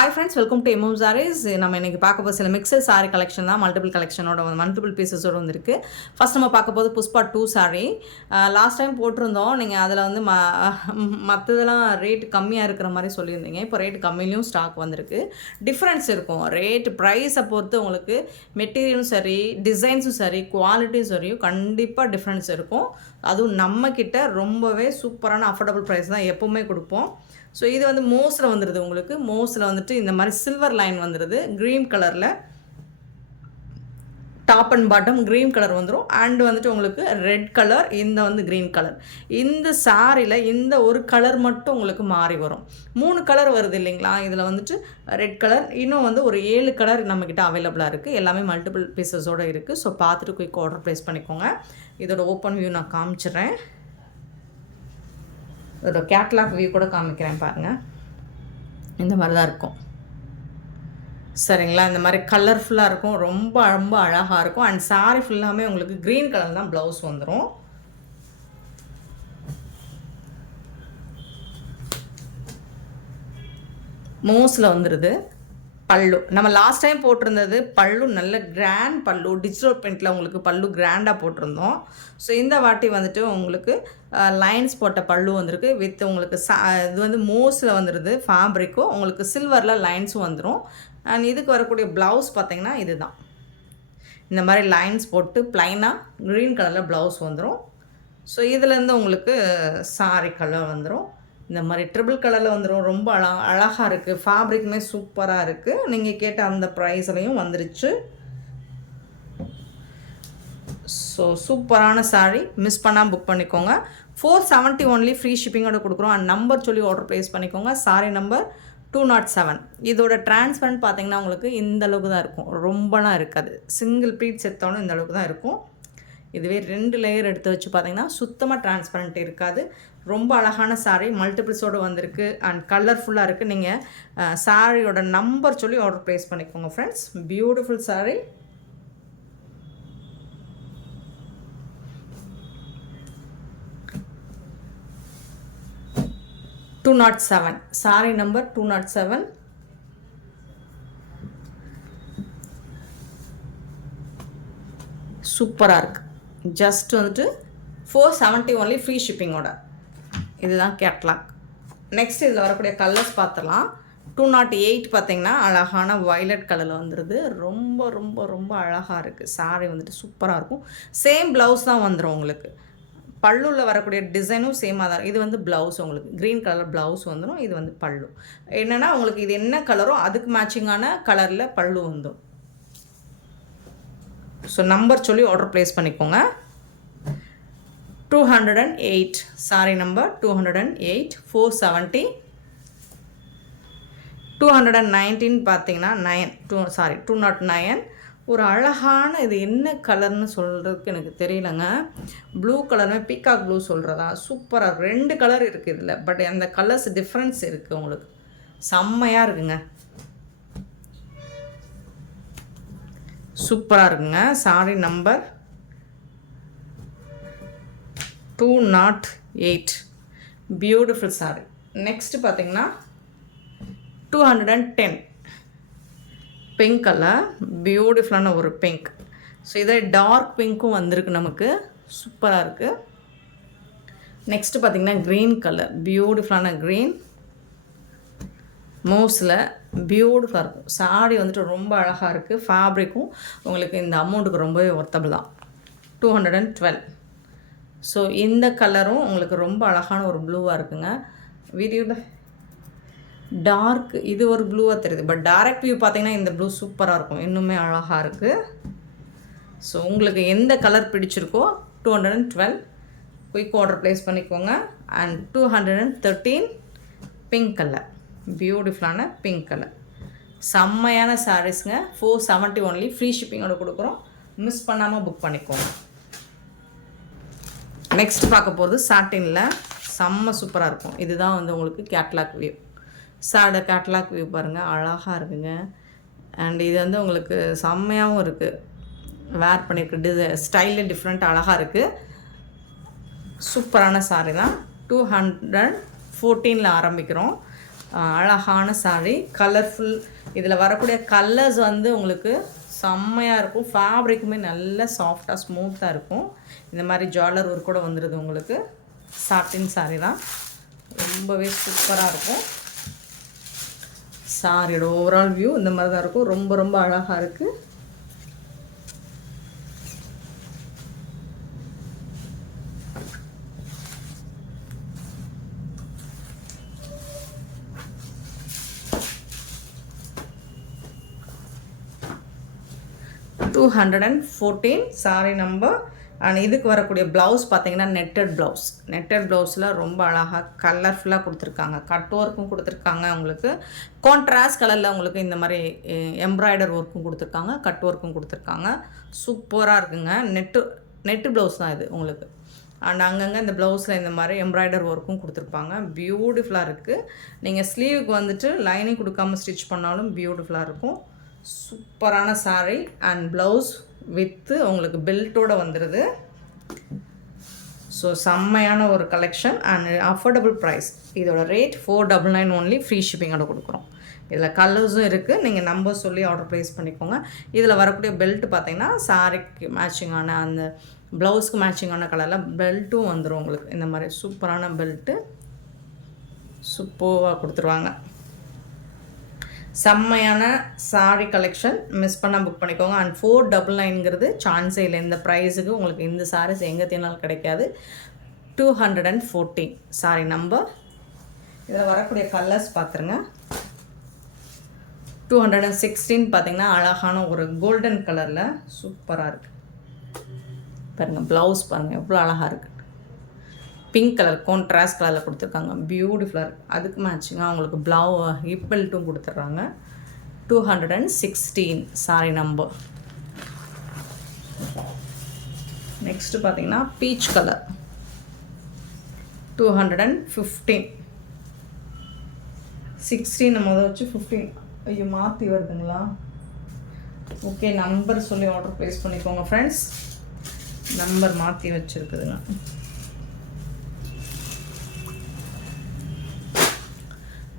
Hi friends, welcome to MM saris. நம்ம இன்றைக்கி பார்க்க போது சில மிக்சர் சாரீ கலெக்ஷன் தான். மல்டிபிள் கலெக்ஷனோட மல்டிபிள் பீசஸோடு வந்துருக்கு. ஃபஸ்ட் நம்ம பார்க்க போது புஷ்பா 2 சாரீ. லாஸ்ட் டைம் போட்டிருந்தோம். நீங்கள் அதில் வந்து மற்றதெல்லாம் ரேட் கம்மியாக இருக்கிற மாதிரி சொல்லியிருந்தீங்க. இப்போ ரேட் கம்மியிலையும் ஸ்டாக் வந்திருக்கு. டிஃப்ரென்ஸ் இருக்கும். ரேட் ப்ரைஸை பொறுத்து உங்களுக்கு மெட்டீரியலும் சரி, டிசைன்ஸும் சரி, குவாலிட்டியும் சரி கண்டிப்பாக டிஃப்ரென்ஸ் இருக்கும். அதுவும் நம்மக்கிட்ட ரொம்பவே சூப்பரான அஃபோர்டபுள் ப்ரைஸ் தான் எப்போவுமே கொடுப்போம். ஸோ இது வந்து மோஸில் வந்துடுது. உங்களுக்கு மோஸில் வந்துட்டு இந்த மாதிரி சில்வர் லைன் வந்துடுது. க்ரீன் கலரில் top and bottom green colour வந்துடும். அண்ட் வந்துட்டு உங்களுக்கு ரெட் கலர், இந்த வந்து க்ரீன் கலர். இந்த சாரியில் இந்த ஒரு கலர் மட்டும் உங்களுக்கு மாறி வரும். 3 கலர் வருது இல்லைங்களா? இதில் வந்துட்டு ரெட் கலர், இன்னும் வந்து ஒரு 7 கலர் நம்மக்கிட்ட அவைலபிளாக இருக்குது. எல்லாமே மல்டிபிள் பீசஸோடு இருக்குது. ஸோ பார்த்துட்டு குயிக் ஆர்டர் ப்ளேஸ் பண்ணிக்கோங்க. இதோட ஓப்பன் வியூ நான் காமிச்சிடுறேன். இதோட கேட்லாக் வியூ கூட காமிக்கிறேன் பாருங்கள். இந்த மாதிரி தான் இருக்கும். சரிங்களா? இந்த மாதிரி கலர்ஃபுல்லாக இருக்கும். ரொம்ப ரொம்ப அழகாக இருக்கும். அண்ட் சாரி ஃபுல்லாமே உங்களுக்கு க்ரீன் கலர் தான் ப்ளவுஸ் வந்துடும். மோஸில் வந்துடுது. பல்லு நம்ம லாஸ்ட் டைம் போட்டிருந்தது பல்லு நல்ல கிராண்ட் பல்லு, டிஜிட்டல் பிரிண்டில் உங்களுக்கு பல்லு கிராண்டாக போட்டிருந்தோம். ஸோ இந்த வாட்டி வந்துட்டு உங்களுக்கு லைன்ஸ் போட்ட பல்லு வந்திருக்கு. வித் உங்களுக்கு இது வந்து மோஸில் வந்துடுது. ஃபேப்ரிக்கும் உங்களுக்கு சில்வரில் லைன்ஸும் வந்துடும். அண்ட் இதுக்கு வரக்கூடிய ப்ளவுஸ் பார்த்திங்கன்னா இது தான். இந்த மாதிரி லைன்ஸ் போட்டு ப்ளைனாக க்ரீன் கலரில் ப்ளவுஸ் வந்துடும். ஸோ இதுலேருந்து உங்களுக்கு சாரி கலர் வந்துடும். இந்த மாதிரி ட்ரிபிள் கலரில் வந்துடும். ரொம்ப அழகாக இருக்குது. ஃபேப்ரிக்குமே சூப்பராக இருக்குது. நீங்கள் கேட்ட அந்த ப்ரைஸ்லையும் வந்துருச்சு. ஸோ சூப்பரான சாரீ, மிஸ் பண்ணாமல் புக் பண்ணிக்கோங்க. 470 ஒன்லி ஃப்ரீ ஷிப்பிங்கோட கொடுக்குறோம். அண்ட் நம்பர் சொல்லி ஆர்டர் ப்ளேஸ் பண்ணிக்கோங்க. சாரீ நம்பர் 207. இதோட டிரான்ஸ்பரண்ட் பார்த்திங்கன்னா உங்களுக்கு இந்த அளவுக்கு தான் இருக்கும். ரொம்பலாம் இருக்காது. சிங்கிள் ப்ளீட்ஸ் எடுத்தோன்னு இந்த அளவுக்கு தான் இருக்கும். இதுவே 2 லேயர் எடுத்து வச்சு பார்த்திங்கன்னா சுத்தமாக டிரான்ஸ்பரண்ட் இருக்காது. ரொம்ப அழகான சாரீ, மல்டிபிள்ஸோடு வந்திருக்கு. அண்ட் கலர்ஃபுல்லாக இருக்குது. நீங்கள் சாரியோட நம்பர் சொல்லி ஆர்டர் ப்ளேஸ் பண்ணிக்கோங்க friends. Beautiful sari. $207. Sari number 207. சூப்பராக இருக்குது. ஜஸ்ட் வந்துட்டு 470 ஒன்லி ஃப்ரீ ஷிப்பிங்கோட. இதுதான் கேட்லாக். நெக்ஸ்ட் இதில் வரக்கூடிய கலர்ஸ் பார்த்துலாம். 208 பார்த்திங்கன்னா அழகான வயலட் கலரில் வந்துடுது. ரொம்ப ரொம்ப ரொம்ப அழகாக இருக்குது. சாரீ வந்துட்டு சூப்பராக இருக்கும். சேம் ப்ளவுஸ் தான் வந்துடும் உங்களுக்கு. பல்லுவில் வரக்கூடிய டிசைனும் சேமாக தான். இது வந்து ப்ளவுஸ் உங்களுக்கு க்ரீன் கலர் ப்ளவுஸ் வந்துடும். இது வந்து பல்லு. என்னென்னா உங்களுக்கு இது என்ன கலரோ அதுக்கு மேட்சிங்கான கலரில் பல்லு வந்துடும். ஸோ நம்பர் சொல்லி ஆர்டர் ப்ளேஸ் பண்ணிக்கோங்க. 208. Sorry number 208. 470. 219 பார்த்தீங்கன்னா 209. ஒரு அழகான, இது என்ன கலர்னு சொல்கிறதுக்கு எனக்கு தெரியலங்க. ப்ளூ கலருமே பீகாக் ப்ளூ சொல்கிறதா? சூப்பராக 2 கலர் இருக்குது இதில். பட் அந்த கலர்ஸ் டிஃப்ரென்ஸ் இருக்குது உங்களுக்கு. செம்மையாக இருக்குங்க. சூப்பராக இருக்குங்க. Sorry number 208. Beautiful sorry. Next பார்த்திங்கன்னா 210. பிங்க் கலர், பியூட்டிஃபுல்லான ஒரு பிங்க். ஸோ இதில் டார்க் பிங்க்கும் வந்திருக்கு நமக்கு. சூப்பராக இருக்குது. நெக்ஸ்ட்டு பார்த்திங்கன்னா க்ரீன் கலர், பியூட்டிஃபுல்லான க்ரீன். மோஸில் பியூட்டிஃபுல்லாக இருக்கும். சாரி வந்துட்டு ரொம்ப அழகாக இருக்குது. ஃபேப்ரிக்கும் உங்களுக்கு இந்த அமௌண்ட்டுக்கு ரொம்பவே ஒர்த்தபிள் தான். 212. ஸோ இந்த கலரும் உங்களுக்கு ரொம்ப அழகான ஒரு ப்ளூவாக இருக்குங்க. வீடியோவில் டார்க் இது ஒரு ப்ளூவாக தெரியுது. பட் டைரக்ட் வியூ பார்த்திங்கன்னா இந்த ப்ளூ சூப்பராக இருக்கும். இன்னுமே அழகாக இருக்குது. ஸோ உங்களுக்கு எந்த கலர் பிடிச்சிருக்கோ 212 குயிக் ஆர்டர் ப்ளேஸ் பண்ணிக்கோங்க. அண்ட் 213 பிங்க் கலர், பியூட்டிஃபுல்லான பிங்க் கலர். செம்மையான சாரீஸுங்க. 470 ஒன்லி ஃப்ரீ ஷிப்பிங்கோட கொடுக்குறோம். மிஸ் பண்ணாமல் புக் பண்ணிக்கோங்க. நெக்ஸ்ட் பார்க்க போகிறது சாட்டினில் செம்ம சூப்பராக இருக்கும். இதுதான் வந்து உங்களுக்கு கேட்லாக் வியூ. கேட்லாக் வியூ பாருங்கள், அழகாக இருக்குங்க. அண்ட் இது வந்து உங்களுக்கு செம்மையாகவும் இருக்குது. வேர் பண்ணியிருக்கு. ஸ்டைலில் டிஃப்ரெண்ட் அழகாக இருக்குது. சூப்பரான சாரீ தான். 214 ஆரம்பிக்கிறோம். அழகான சாரீ, கலர்ஃபுல். இதில் வரக்கூடிய கலர்ஸ் வந்து உங்களுக்கு செம்மையாக இருக்கும். ஃபேப்ரிக்குமே நல்ல சாஃப்டாக ஸ்மூத்தாக இருக்கும். இந்த மாதிரி ஜாலர் ஒர்க் கூட வந்துடுது உங்களுக்கு. சாட்டின் சாரீ தான், ரொம்பவே சூப்பராக இருக்கும். சாரியோட ஓவரால் வியூ இந்த மாதிரி தான் இருக்கும். ரொம்ப ரொம்ப அழகாக இருக்குது. $214 சாரி நம்பர். அண்ட் இதுக்கு வரக்கூடிய ப்ளவுஸ் பார்த்தீங்கன்னா நெட்டட் ப்ளவுஸ். நெட்டட் ப்ளவுஸில் ரொம்ப அழகாக கலர்ஃபுல்லாக கொடுத்துருக்காங்க. கட் ஒர்க்கும் கொடுத்துருக்காங்க. உங்களுக்கு கான்ட்ராஸ்ட் கலரில் உங்களுக்கு இந்த மாதிரி எம்ப்ராய்டர் ஒர்க்கும் கொடுத்துருக்காங்க, கட் ஒர்க்கும் கொடுத்துருக்காங்க. சூப்பராக இருக்குங்க. நெட்டு ப்ளவுஸ் தான் இது உங்களுக்கு. அண்ட் அங்கங்கே இந்த ப்ளவுஸில் இந்த மாதிரி எம்ப்ராய்டர் ஒர்க்கும் கொடுத்துருப்பாங்க. பியூட்டிஃபுல்லாக இருக்குது. நீங்கள் ஸ்லீவுக்கு வந்துட்டு லைனிங் கொடுக்காமல் ஸ்டிச் பண்ணாலும் பியூட்டிஃபுல்லாக இருக்கும். சூப்பரான சாரீ அண்ட் ப்ளவுஸ் வித்து உங்களுக்கு பெல்ட்டோடு வந்துடுது. ஸோ செம்மையான ஒரு கலெக்ஷன் அண்ட் அஃபோர்டபுள் ப்ரைஸ். இதோட ரேட் $499 ஒன்லி, ஃப்ரீ ஷிப்பிங்கோட கொடுக்குறோம். இதில் கலர்ஸும் இருக்குது. நீங்கள் நம்பர் சொல்லி ஆர்டர் ப்ளேஸ் பண்ணிக்கோங்க. இதில் வரக்கூடிய பெல்ட் பார்த்தீங்கன்னா சாரிக்கு மேட்சிங்கான அந்த ப்ளவுஸ்க்கு மேட்சிங்கான கலரில் பெல்ட்டும் வந்துடும் உங்களுக்கு. இந்த மாதிரி சூப்பரான பெல்ட்டு சூப்பராக கொடுத்துருவாங்க. செம்மையான சாரி கலெக்ஷன், மிஸ் பண்ணால் புக் பண்ணிக்கோங்க. அண்ட் $499ங்கிறது சான்ஸே இல்லை. இந்த ப்ரைஸுக்கு உங்களுக்கு இந்த சாரீஸ் எங்கே தேனாலும் கிடைக்காது. 214 சாரி நம்பர். இதில் வரக்கூடிய கலர்ஸ் பார்த்துருங்க. 216 பார்த்திங்கன்னா அழகான ஒரு கோல்டன் கலரில் சூப்பராக இருக்குது. பாருங்கள் ப்ளவுஸ் பாருங்கள் எவ்வளோ அழகாக இருக்குது. பிங்க் கலர் கான்ட்ராஸ்ட் கலரில் கொடுத்துருக்காங்க. பியூட்டிஃபுல்லாக இருக்குது. அதுக்கு மேட்சிங்காக அவங்களுக்கு ஹிப் பெல்ட்டும் கொடுத்துட்றாங்க. 216 சாரி நம்பர். நெக்ஸ்ட்டு பார்த்தீங்கன்னா பீச் கலர் 215. 16 நம்ம அதை வச்சு 15. ஐயோ மாற்றி வருதுங்களா? ஓகே, நம்பர் சொல்லி ஆர்டர் ப்ளேஸ் பண்ணிக்கோங்க ஃப்ரெண்ட்ஸ். நம்பர் மாற்றி வச்சுருக்குதுங்க.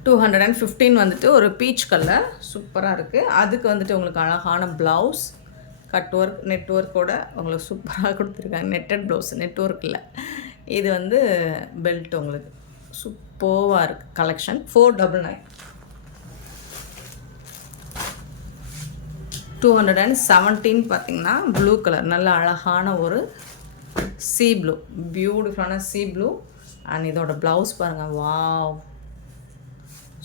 215 வந்துட்டு ஒரு பீச் கலர் சூப்பராக இருக்குது. அதுக்கு வந்துட்டு உங்களுக்கு அழகான ப்ளவுஸ், கட் ஒர்க், நெட் ஒர்க்கோட உங்களுக்கு சூப்பராக கொடுத்துருக்காங்க. நெட்டட் ப்ளவுஸ், நெட் ஒர்க் இல்லை. இது வந்து பெல்ட் உங்களுக்கு சூப்பராக இருக்குது. கலெக்ஷன் $499. 217 பார்த்திங்கன்னா ப்ளூ கலர், நல்ல அழகான ஒரு சீ ப்ளூ, பியூட்டிஃபுல்லான சீ ப்ளூ. அண்ட் இதோட ப்ளவுஸ் பாருங்கள், வாவ்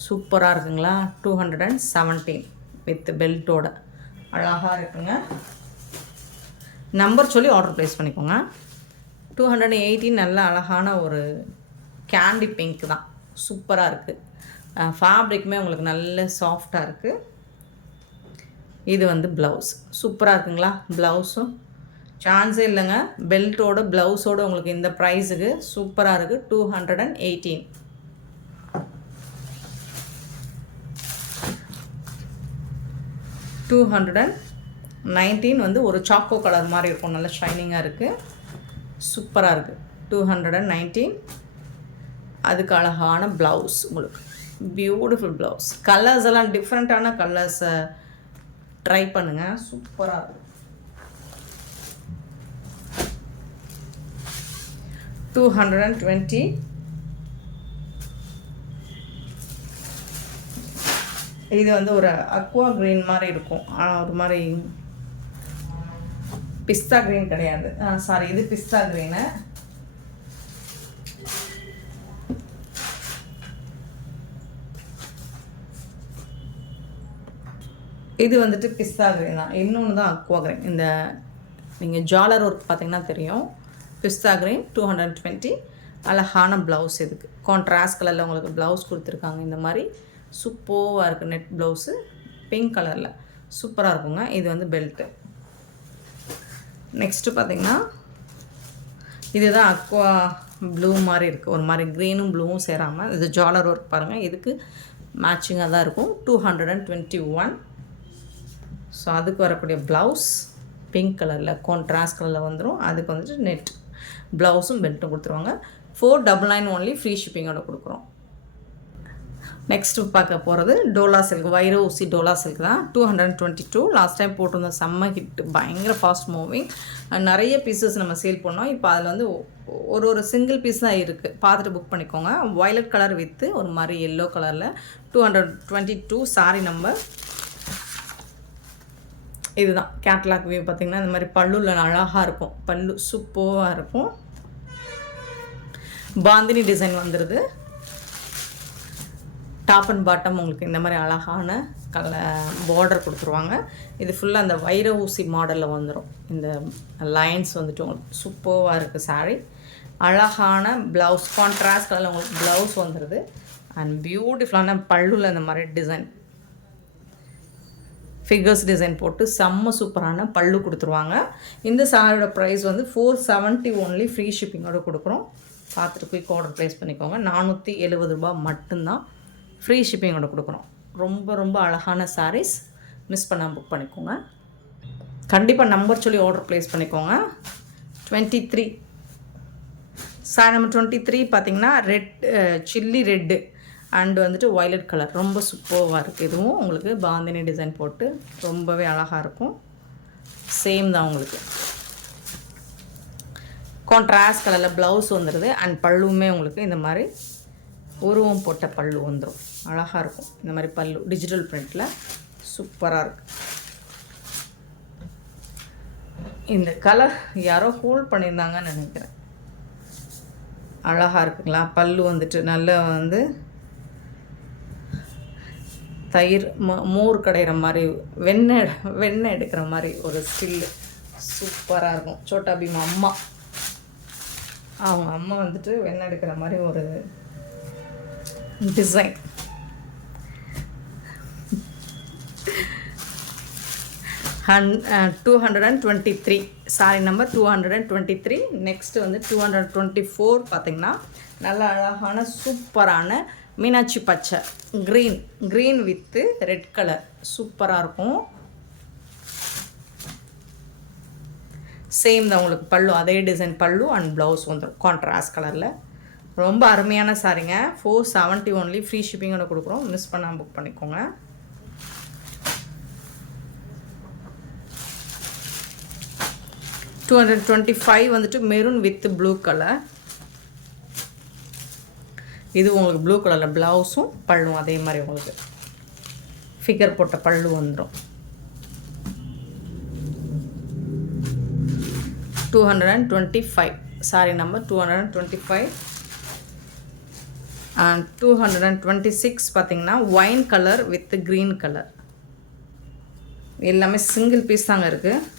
சூப்பராக இருக்குங்களா? 217 வித் பெல்ட்டோட அழகாக இருக்குங்க. நம்பர் சொல்லி ஆர்டர் ப்ளேஸ் பண்ணிக்கோங்க. 218 நல்ல அழகான ஒரு கேண்டி பிங்க் தான், சூப்பராக இருக்குது. ஃபேப்ரிக்குமே உங்களுக்கு நல்ல சாஃப்டாக இருக்குது. இது வந்து ப்ளவுஸ் சூப்பராக இருக்குங்களா? ப்ளவுஸும் சான்ஸே இல்லைங்க. பெல்ட்டோட ப்ளவுஸோடு உங்களுக்கு இந்த ப்ரைஸுக்கு சூப்பராக இருக்குது. 218. 219 வந்து ஒரு சாக்கோ கலர் மாதிரி இருக்கும், நல்ல ஷைனிங்காக இருக்குது, சூப்பராக இருக்குது. 219. அதுக்கு அழகான ப்ளவுஸ் உங்களுக்கு, பியூட்டிஃபுல் ப்ளவுஸ். கலர்ஸ் எல்லாம் டிஃப்ரெண்ட்டான கலர்ஸை ட்ரை பண்ணுங்கள், சூப்பராக இருக்கும். 220. இது வந்து ஒரு அக்வா க்ரீன் மாதிரி இருக்கும், ஒரு மாதிரி பிஸ்தா க்ரீன் கிடையாது, சாரி இது பிஸ்தா க்ரீனு. இது வந்துட்டு பிஸ்தா க்ரீன் தான். இன்னொன்று தான் அக்வா க்ரீன். இந்த நீங்கள் ஜாலர் ஒர்க் பார்த்தீங்கன்னா தெரியும். பிஸ்தா க்ரீன் 220. அழகான ப்ளவுஸ். இதுக்கு கான்ட்ராஸ்ட் கலரில் உங்களுக்கு ப்ளவுஸ் கொடுத்துருக்காங்க. இந்த மாதிரி சூப்பராக இருக்குது. நெட் ப்ளவுஸு பிங்க் கலரில் சூப்பராக இருக்குங்க. இது வந்து பெல்ட்டு. நெக்ஸ்ட்டு பார்த்திங்கன்னா இதுதான் அக்வா ப்ளூ மாதிரி இருக்குது, ஒரு மாதிரி க்ரீனும் ப்ளூவும் சேராமல். இது ஜாலர் ஒர்க் பாருங்கள், இதுக்கு மேட்சிங்காக தான் இருக்கும். 221. ஸோ அதுக்கு வரக்கூடிய ப்ளவுஸ் பிங்க் கலரில் கான்ட்ராஸ்ட் கலரில் வந்துடும். அதுக்கு வந்துட்டு நெட் ப்ளவுஸும் பெல்ட்டும் கொடுத்துருவாங்க. 499 ஒன்லி, ஃப்ரீ ஷிப்பிங்கோட கொடுக்குறோம். நெக்ஸ்ட்டு பார்க்க போகிறது டோலா சில்க், வைர ஊசி டோலா சில்க் தான். 222. லாஸ்ட் டைம் போட்டிருந்தோம், செம்ம ஹிட், பயங்கர ஃபாஸ்ட் மூவிங். நிறைய பீசஸ் நம்ம சேல் பண்ணோம். இப்போ அதில் வந்து ஒரு சிங்கிள் பீஸ் தான் இருக்குது, பார்த்துட்டு புக் பண்ணிக்கோங்க. வயலட் கலர் வித்து ஒரு மாதிரி எல்லோ கலரில் 222 சாரி நம்பர். இதுதான் கேட்லாக் வியூ. பார்த்திங்கன்னா இந்த மாதிரி பல்லுவில் அழகாக இருக்கும், பல்லு சூப்பராக இருக்கும். பாந்தினி டிசைன் வந்துடுது. டாப் அண்ட் பாட்டம் உங்களுக்கு இந்த மாதிரி அழகான பார்டர் கொடுத்துருவாங்க. இது ஃபுல்லாக அந்த வைர ஊசி மாடலில் வந்துடும். இந்த லைன்ஸ் வந்துட்டு உங்களுக்கு சூப்பராக இருக்குது சாரீ. அழகான ப்ளவுஸ், கான்ட்ராஸ்ட் கலரில் உங்களுக்கு ப்ளவுஸ் வந்துடுது. அண்ட் பியூட்டிஃபுல்லான பல்லுவில் இந்த மாதிரி டிசைன், ஃபிகர்ஸ் டிசைன் போட்டு செம்ம சூப்பரான பல்லு கொடுத்துருவாங்க. இந்த சாரியோட ப்ரைஸ் வந்து 470 ஒன்லி, ஃப்ரீ ஷிப்பிங்கோடு கொடுக்குறோம். பார்த்துட்டு குயிக் ஆர்டர் ப்ளேஸ் பண்ணிக்கோங்க. 470 ரூபா மட்டும்தான், ஃப்ரீ ஷிப்பிங்கோட கொடுக்குறோம். ரொம்ப ரொம்ப அழகான சாரீஸ், மிஸ் பண்ணாமல் புக் பண்ணிக்கோங்க. கண்டிப்பாக நம்பர் சொல்லி ஆர்டர் ப்ளேஸ் பண்ணிக்கோங்க. 23 சாரி நம்பர் 23 பார்த்திங்கன்னா ரெட், சில்லி ரெட்டு அண்டு வந்துட்டு வயலட் கலர், ரொம்ப சூப்பராக இருக்குது. இதுவும் உங்களுக்கு பாந்தினி டிசைன் போட்டு ரொம்பவே அழகாக இருக்கும். சேம் தான் உங்களுக்கு கான்ட்ராஸ்ட் கலரில் ப்ளவுஸ் வந்துடுது. அண்ட் பல்லுவுமே உங்களுக்கு இந்த மாதிரி உருவம் போட்ட பல்லு வந்துடும், அழகாக இருக்கும். இந்த மாதிரி பல்லு டிஜிட்டல் பிரிண்டில் சூப்பராக இருக்குது. இந்த கலர் யாரோ ஹோல்ட் பண்ணியிருந்தாங்கன்னு நினைக்கிறேன். அழகாக இருக்குங்களா? பல்லு வந்துட்டு நல்ல வந்து தயிர் மோர் கடைகிற மாதிரி, வெண்ணெய் எடுக்கிற மாதிரி ஒரு ஸ்டில்லு சூப்பராக இருக்கும். சோட்டா பீம் அம்மா, அவங்க அம்மா வந்துட்டு வெண்ணெய் எடுக்கிற மாதிரி ஒரு design. And 223 sorry number 223. Next வந்து 224 பார்த்திங்கன்னா நல்ல அழகான சூப்பரான மீனாட்சி பச்சை, க்ரீன் வித்து ரெட் கலர், சூப்பராக இருக்கும். சேம் தான் உங்களுக்கு பல்லு, அதே டிசைன் பல்லு அண்ட் ப்ளவுஸ் வந்துடும் கான்ட்ராஸ்ட் கலரில். ரொம்ப அருமையான சாரிங்க. 470 ஒன்லி, ஃப்ரீ ஷிப்பிங்கோட கொடுக்குறோம். மிஸ் பண்ணாமல் புக் பண்ணிக்கோங்க. $225 வந்துட்டு மெரூன் வித் ப்ளூ கலர். இது உங்களுக்கு ப்ளூ கலரில் ப்ளவுஸும் பல்லும் அதே மாதிரி உங்களுக்கு ஃபிகர் போட்ட பல்லு வந்துடும். 225 சாரி நம்பர் 225. அண்ட் 226 பார்த்திங்கன்னா wine colour with green colour. எல்லாமே சிங்கிள் பீஸ் தாங்க இருக்குது.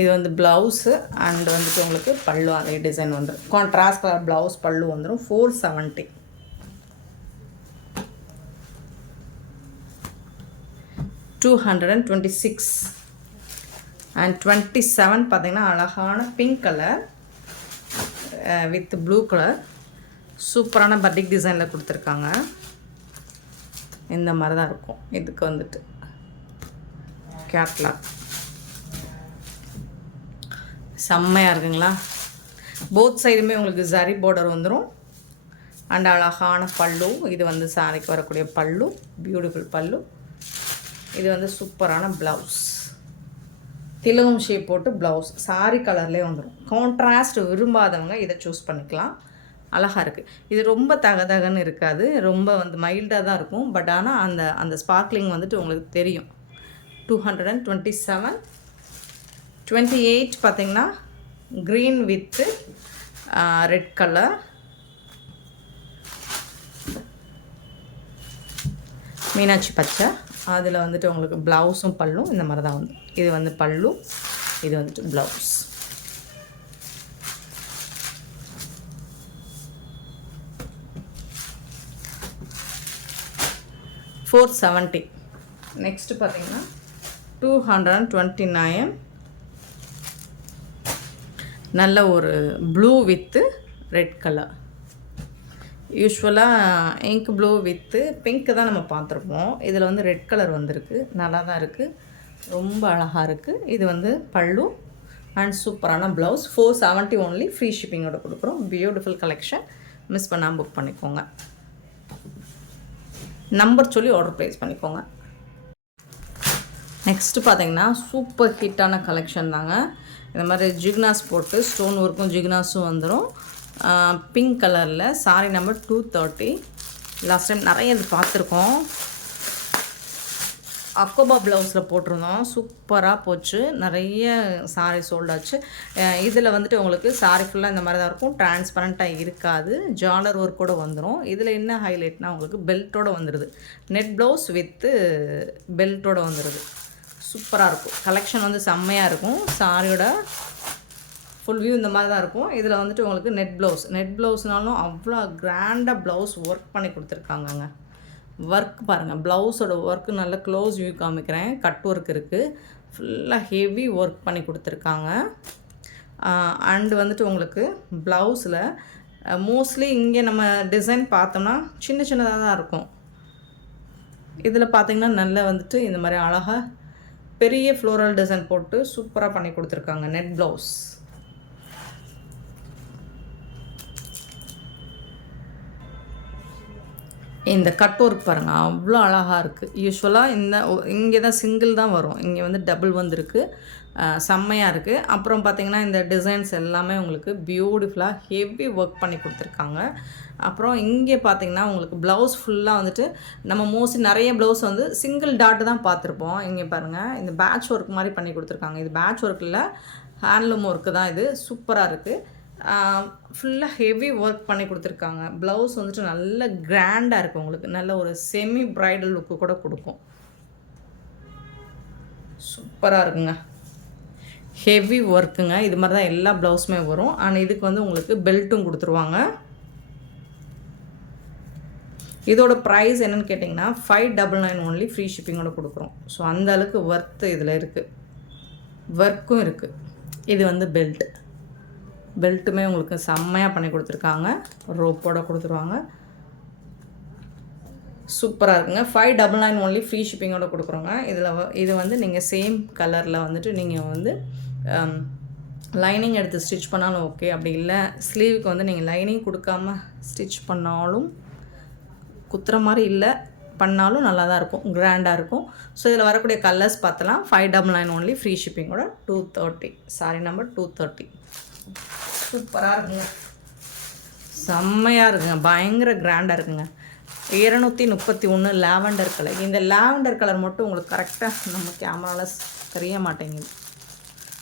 இது வந்து ப்ளவுஸு அண்ட் வந்துட்டு உங்களுக்கு பல்லு அதே டிசைன் வந்துடும். கான்ட்ராஸ்ட் கலர் ப்ளவுஸ் பல்லு வந்துடும். 470. 226 அண்ட் 27 பார்த்திங்கன்னா அழகான pink colour with blue colour, சூப்பரான பட்டிக் டிசைனில் கொடுத்துருக்காங்க. இந்த மாதிரி தான் இருக்கும். இதுக்கு வந்துட்டு கேட்லாக் செம்மையாக இருக்குங்களா? போத் சைடுமே உங்களுக்கு ஜரி பார்டர் வந்துடும். அண்ட் அழகான பல்லு, இது வந்து சாரிக்கு வரக்கூடிய பல்லு, பியூட்டிஃபுல் பல்லு. இது வந்து சூப்பரான ப்ளவுஸ், திலகம் ஷேப் போட்டு ப்ளவுஸ் சாரி கலர்லேயே வந்துடும். கான்ட்ராஸ்ட் விரும்பாதவங்க இதை சூஸ் பண்ணிக்கலாம். அழகாக இருக்குது. இது ரொம்ப தகதகன்னு இருக்காது, ரொம்ப வந்து மைல்டாக தான் இருக்கும். பட் ஆனால் அந்த ஸ்பார்க்லிங் வந்துட்டு உங்களுக்கு தெரியும். 227. 28 பார்த்திங்கன்னா green with red colour, Meenakshi பச்சை. அதில் வந்துட்டு உங்களுக்கு ப்ளவுஸும் பல்லும் இந்த மாதிரி தான் வந்து. இது வந்து பல்லு, இது வந்துட்டு ப்ளவுஸ். $470. நெக்ஸ்ட்டு பார்த்தீங்கன்னா 229. நல்ல ஒரு ப்ளூ வித்து ரெட் கலர். யூஸ்வலாக இங்க் ப்ளூ வித்து பிங்க்கு தான் நம்ம பார்த்துருப்போம். இதில் வந்து ரெட் கலர் வந்திருக்கு, நல்லா தான் இருக்குது, ரொம்ப அழகாக இருக்குது. இது வந்து பல்லு, அண்ட் சூப்பரான ப்ளவுஸ் 470 ஒன்லி, ஃப்ரீ ஷிப்பிங்கோட கொடுக்குறோம். பியூட்டிஃபுல் கலெக்ஷன், மிஸ் பண்ணாமல் புக் பண்ணிக்கோங்க. நம்பர் சொல்லி ஆர்டர் ப்ளேஸ் பண்ணிக்கோங்க. நெக்ஸ்ட்டு பார்த்தீங்கன்னா சூப்பர் ஹிட்டான கலெக்ஷன் தாங்க. இந்த மாதிரி ஜிக்னாஸ் போட்டு ஸ்டோன் ஒர்க்கும் ஜிக்னாஸும் வந்துடும். பிங்க் கலரில் சாரி நம்பர் 230. லாஸ்ட் டைம் நிறைய இது பார்த்துருக்கோம். அக்கோபா ப்ளவுஸில் போட்டிருந்தோம், சூப்பராக போச்சு. நிறைய சாரி சோல்டாச்சு. இதில் வந்துட்டு உங்களுக்கு சாரி ஃபுல்லாக இந்த மாதிரி தான் இருக்கும், டிரான்ஸ்பரண்ட்டாக இருக்காது. ஜாலர் ஒர்க் கூட வந்துடும். இதில் என்ன ஹைலைட்னா உங்களுக்கு பெல்ட்டோடு வந்துடுது. நெட் ப்ளவுஸ் வித்து பெல்ட்டோடு வந்துடுது. சூப்பராக இருக்கும். கலெக்ஷன் வந்து செம்மையாக இருக்கும். சாரியோட ஃபுல் வியூ இந்த மாதிரி தான் இருக்கும். இதில் வந்துட்டு உங்களுக்கு நெட் ப்ளவுஸ்னாலும் அவ்வளோ கிராண்டாக ப்ளவுஸ் ஒர்க் பண்ணி கொடுத்துருக்காங்கங்க. ஒர்க் பாருங்கள், ப்ளவுஸோட ஒர்க்கு நல்ல க்ளோஸ் வியூ காமிக்கிறேன். கட் ஒர்க் இருக்குது, ஃபுல்லாக ஹெவி ஒர்க் பண்ணி கொடுத்துருக்காங்க. அண்டு வந்துட்டு உங்களுக்கு ப்ளவுஸில் மோஸ்ட்லி இங்கே நம்ம டிசைன் பார்த்தோம்னா சின்ன சின்னதாக தான் இருக்கும். இதில் பார்த்திங்கன்னா நல்ல வந்துட்டு இந்த மாதிரி அழகாக பெரிய ஃப்ளோரல் டிசைன் போட்டு சூப்பராக பண்ணி கொடுத்துருக்காங்க. நெட் ப்ளவுஸ் இந்த கட் ஒர்க் பாருங்கள், அவ்வளோ அழகாக இருக்குது. யூஸ்வலாக இங்கே தான் சிங்கிள் தான் வரும், இங்கே வந்து டபுள் வந்துருக்கு. செம்மையாக இருக்குது. அப்புறம் பார்த்திங்கன்னா இந்த டிசைன்ஸ் எல்லாமே உங்களுக்கு பியூட்டிஃபுல்லாக ஹெவி ஒர்க் பண்ணி கொடுத்துருக்காங்க. அப்புறம் இங்கே பார்த்திங்கன்னா உங்களுக்கு ப்ளவுஸ் ஃபுல்லாக வந்துட்டு நம்ம மோஸ்ட்லி நிறைய ப்ளவுஸ் வந்து சிங்கிள் டாட்டு தான் பார்த்துருப்போம். இங்கே பாருங்கள், இந்த பேட்ச் ஒர்க் மாதிரி பண்ணி கொடுத்துருக்காங்க. இது பேட்ச் ஒர்க்கில் ஹேண்ட்லூம் ஒர்க்கு தான். இது சூப்பராக இருக்குது. ஃபுல்லாக ஹெவி ஒர்க் பண்ணி கொடுத்துருக்காங்க. ப்ளவுஸ் வந்துட்டு நல்ல கிராண்டாக இருக்குது. உங்களுக்கு நல்ல ஒரு செமி ப்ரைடல் லுக்கு கூட கொடுக்கும். சூப்பராக இருக்குங்க, ஹெவி ஒர்க்குங்க. இது மாதிரி தான் எல்லா ப்ளவுஸுமே வரும். ஆனால் இதுக்கு வந்து உங்களுக்கு பெல்ட்டும் கொடுத்துருவாங்க. இதோட ப்ரைஸ் என்னென்னு கேட்டிங்கன்னா 599 ஒன்லி, ஃப்ரீ ஷிப்பிங்கோட கொடுக்குறோம். ஸோ அந்த அளவுக்கு ஒர்த்து இதில் இருக்குது, ஒர்க்கும் இருக்குது. இது வந்து பெல்ட்டுமே உங்களுக்கு செம்மையாக பண்ணி கொடுத்துருக்காங்க. ரோப்போட கொடுத்துருவாங்க. சூப்பராக இருக்குங்க. 599 ஒன்லி, ஃப்ரீ ஷிப்பிங்கோட கொடுக்குறோங்க. இது வந்து நீங்கள் சேம் கலரில் வந்துட்டு நீங்கள் வந்து லைனிங் எடுத்து ஸ்டிச் பண்ணாலும் ஓகே. அப்படி இல்லை ஸ்லீவுக்கு வந்து நீங்கள் லைனிங் கொடுக்காமல் ஸ்டிச் பண்ணாலும் குத்துற மாதிரி இல்லை, பண்ணாலும் நல்லா தான் இருக்கும், கிராண்டாக இருக்கும். ஸோ இதில் வரக்கூடிய கலர்ஸ் பார்த்தலாம். 599 ஒன்லி, ஃப்ரீ ஷிப்பிங்கோட 230. Sorry number 230. சூப்பராக இருக்குங்க, செம்மையாக இருக்குங்க, பயங்கர கிராண்டாக இருக்குங்க. 231 லாவெண்டர் கலர். இந்த லாவெண்டர் கலர் மட்டும் உங்களுக்கு கரெக்டாக நம்ம கேமராவில் தெரிய மாட்டேங்குது,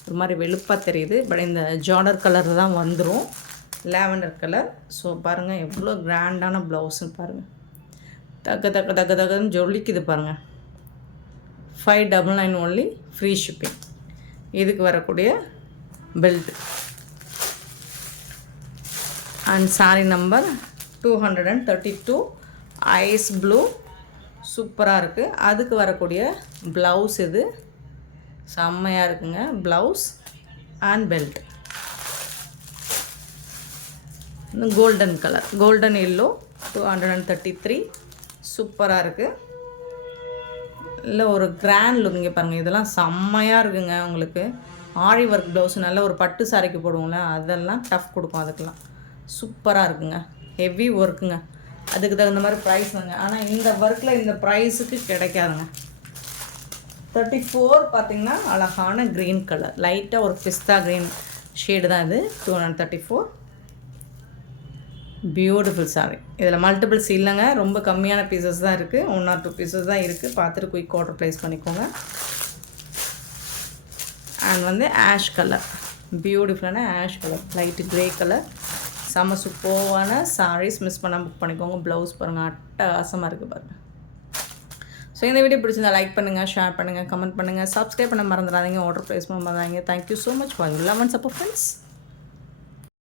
ஒரு மாதிரி வெளுப்பாக தெரியுது. பட் இந்த ஜார்டர் கலர் தான் வந்துடும், லாவெண்டர் கலர். ஸோ பாருங்கள் எவ்வளோ கிராண்டான ப்ளவுஸ்ன்னு பாருங்கள், தக்குன்னு ஜொலிக்குது பாருங்கள். 599 ஒன்லி, ஃப்ரீ ஷிப்பிங். இதுக்கு வரக்கூடிய belt and sari number 232 ice blue. சூப்பராக இருக்குது. அதுக்கு வரக்கூடிய ப்ளவுஸ் இது செம்மையாக இருக்குங்க. Blouse and belt golden colour, golden yellow 233. சூப்பராக இருக்குது. இல்லை ஒரு கிராண்ட் லுக். இங்கே பாருங்கள், இதெல்லாம் செம்மையாக இருக்குங்க. உங்களுக்கு ஆரி ஒர்க் ப்ளவுஸ் நல்ல ஒரு பட்டு சாரிக்கு போடுவோம்ல, அதெல்லாம் டஃப் கொடுக்கும். அதுக்கெல்லாம் சூப்பராக இருக்குங்க, ஹெவி ஒர்க்குங்க. அதுக்கு தகுந்த மாதிரி ப்ரைஸ்ங்க. ஆனால் இந்த ஒர்க்கில் இந்த ப்ரைஸுக்கு கிடைக்காதுங்க. 34 பார்த்திங்கன்னா அழகான க்ரீன் கலர், லைட்டாக ஒரு பிஸ்தா க்ரீன் ஷேடு தான் இது. 234. Beautiful sorry. இதில் மல்டிபிள்ஸ் இல்லைங்க, ரொம்ப கம்மியான பீசஸ் தான் இருக்குது, 1 or 2 பீசஸ் தான் இருக்குது. பார்த்துட்டு குயிக் ஆர்டர் ப்ளேஸ் பண்ணிக்கோங்க. அண்ட் வந்து ஆஷ் கலர், பியூட்டிஃபுல்லான ash colour, light grey colour. செம்ம சூப்பரான சாரீஸ், மிஸ் பண்ணால் புக் பண்ணிக்கோங்க. ப்ளவுஸ் பாருங்கள், அட்டகாசமாக இருக்குது பாருங்கள். ஸோ இந்த வீடியோ பிடிச்சிருந்தா லைக் பண்ணுங்கள், ஷேர் பண்ணுங்கள், கமெண்ட் பண்ணுங்கள், சப்ஸ்கிரைப் பண்ண மறந்துடாதீங்க, ஆர்டர் ப்ளேஸ் பண்ண மறந்துடாதீங்க. Thank you so much for your love and support friends.